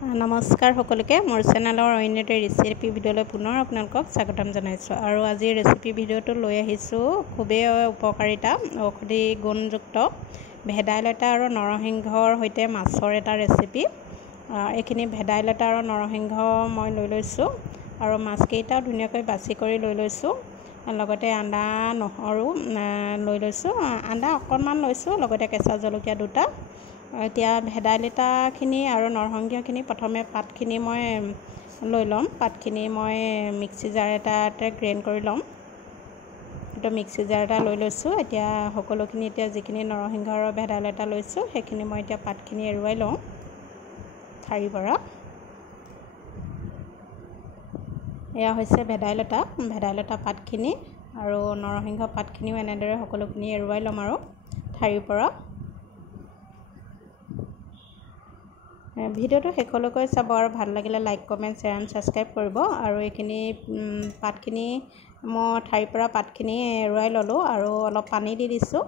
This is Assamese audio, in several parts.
নমস্কাৰ সকলোকে মোৰ চেনেলৰ অন্য এটা ৰেচিপি ভিডিঅ'লৈ পুনৰ আপোনালোকক স্বাগতম জনাইছোঁ আৰু আজিৰ ৰেচিপি ভিডিঅ'টো লৈ আহিছোঁ খুবেই উপকাৰিতা ঔষধি গুণযুক্ত ভেদাইলতা আৰু নৰসিংহৰ সৈতে মাছৰ এটা ৰেচিপি। এইখিনি ভেদাইলতা আৰু নৰসিংহ মই লৈ লৈছোঁ আৰু মাছকেইটাও ধুনীয়াকৈ বাছি কৰি লৈ লৈছোঁ। লগতে আদা নহৰু লৈ লৈছোঁ, আদা অকণমান লৈছোঁ, লগতে কেঁচা জলকীয়া দুটা। এতিয়া ভেদাইলতাখিনি আৰু নৰসিংহখিনি প্ৰথমে পাতখিনি মই লৈ ল'ম। পাতখিনি মই মিক্সি জাৰ এটাতে গ্ৰাইণ্ড কৰি ল'ম। এইটো মিক্সি জাৰ এটা লৈ লৈছোঁ। এতিয়া সকলোখিনি যিখিনি নৰসিংহ আৰু ভেদাইলতা লৈছোঁ সেইখিনি মই এতিয়া পাতখিনি এৰুৱাই লওঁ ঠাৰিৰ পৰা। এয়া হৈছে ভেদাইলতা পাতখিনি আৰু নৰসিংহ পাতখিনিও এনেদৰে সকলোখিনি এৰুৱাই ল'ম আৰু ঠাৰিৰ পৰা। ভিডিঅ'টো শেষলৈকে চাব আৰু ভাল লাগিলে like comment share and subscribe কৰিব। আৰু এইখিনি পাতখিনি মই ঠাৰিৰ পৰা পাতখিনি এৰুৱাই ল'লোঁ আৰু অলপ পানী দি দিছোঁ।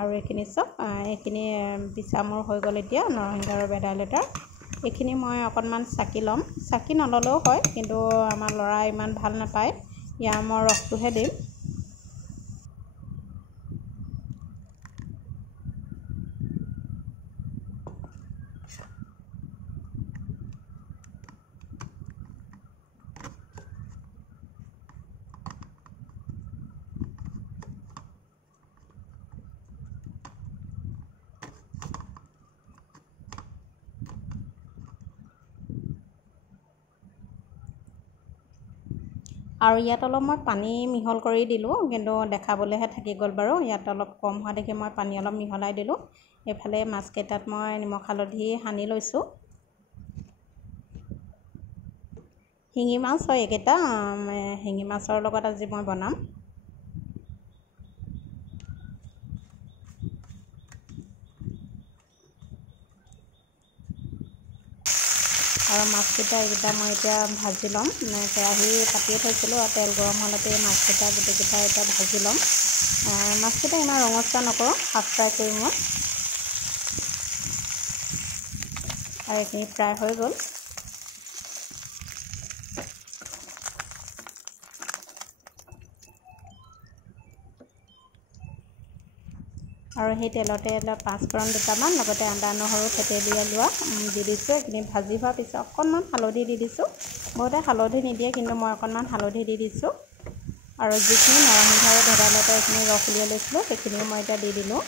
আৰু এইখিনি চব এইখিনি পিছা মোৰ হৈ গ'ল। এতিয়া নৰসিংহ আৰু ভেদাইলতাৰ এইখিনি মই অকণমান চাকি ল'ম। চাকি নল'লেও হয়, কিন্তু আমাৰ ল'ৰা ইমান ভাল নাপায়, ইয়াৰ মই ৰসটোহে দিম। আৰু ইয়াত অলপ মই পানী মিহল কৰি দিলোঁ, কিন্তু দেখাবলৈহে থাকি গ'ল বাৰু। ইয়াত অলপ কম হোৱা দেখি মই পানী অলপ মিহলাই দিলোঁ। এইফালে মাছকেইটাত মই নিমখ হালধি সানি লৈছোঁ। শিঙি মাছ হয় এইকেইটা, শিঙি মাছৰ লগত আজি মই বনাম। আৰু মাছকেইটা এইকেইটা মই এতিয়া ভাজি ল'ম। কেৰাহী পাতিয়ে থৈছিলোঁ আৰু তেল গৰম হ'লতে মাছকেইটা গোটেইকেইটা এতিয়া ভাজি ল'ম। মাছকেইটা ইমান ৰঙচুৱা নকৰোঁ, হাফ ফ্ৰাই কৰিম মই। আৰু এইখিনি ফ্ৰাই হৈ গ'ল। আৰু সেই তেলতে পাঁচফোৰণ দুটামান, লগতে আদা নহৰু থেতেলি লোৱা দি দিছোঁ। এইখিনি ভাজি হোৱাৰ পিছত অকণমান হালধি দি দিছোঁ। বহুতে হালধি নিদিয়ে, কিন্তু মই অকণমান হালধি দি দিছোঁ। আৰু যিখিনি নৰসিংহ আৰু ভেদাইলতা এইখিনি ৰস উলিয়াই লৈছিলোঁ সেইখিনিও মই এতিয়া দি দিলোঁ।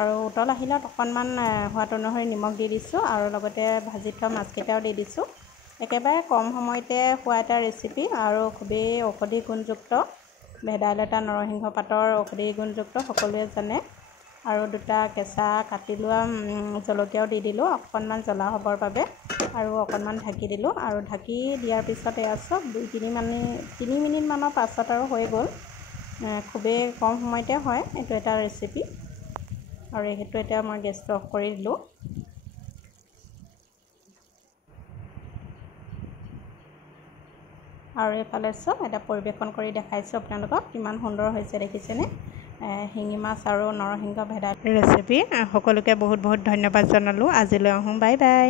আৰু উতল আহিলত অকণমান সোৱাদ অনুসৰি নিমখ দি দিছোঁ আৰু লগতে ভাজি থোৱা মাছকেইটাও দি দিছোঁ। একেবাৰে কম সময়তে হোৱা এটা ৰেচিপি আৰু খুবেই ঔষধি গুণযুক্ত। ভেদাইলতা নৰসিংহ পাতৰ ঔষধি গুণযুক্ত, সকলোৱে জানে। আৰু দুটা কেঁচা কাটি লোৱা জলকীয়াও দি দিলোঁ অকণমান জ্বলা হ'বৰ বাবে, আৰু অকণমান ঢাকি দিলোঁ। আৰু ঢাকি দিয়াৰ পিছত এয়া চব 2-3 মিনিটমানৰ পাছত আৰু হৈ গ'ল। খুবেই কম সময়তে হয় এইটো এটা ৰেচিপি। আৰু সেইটো এতিয়া মই গেছটো অফ কৰি দিলোঁ। আৰু এইফালে চব এটা পৰিৱেশন কৰি দেখাইছোঁ আপোনালোকক, কিমান সুন্দৰ হৈছে দেখিছেনে। শিঙি মাছ আৰু নৰসিংহ ভেদাইলতা ৰেচিপি। সকলোকে বহুত বহুত ধন্যবাদ জনালোঁ। আজিলৈ আহোঁ, বাই বাই।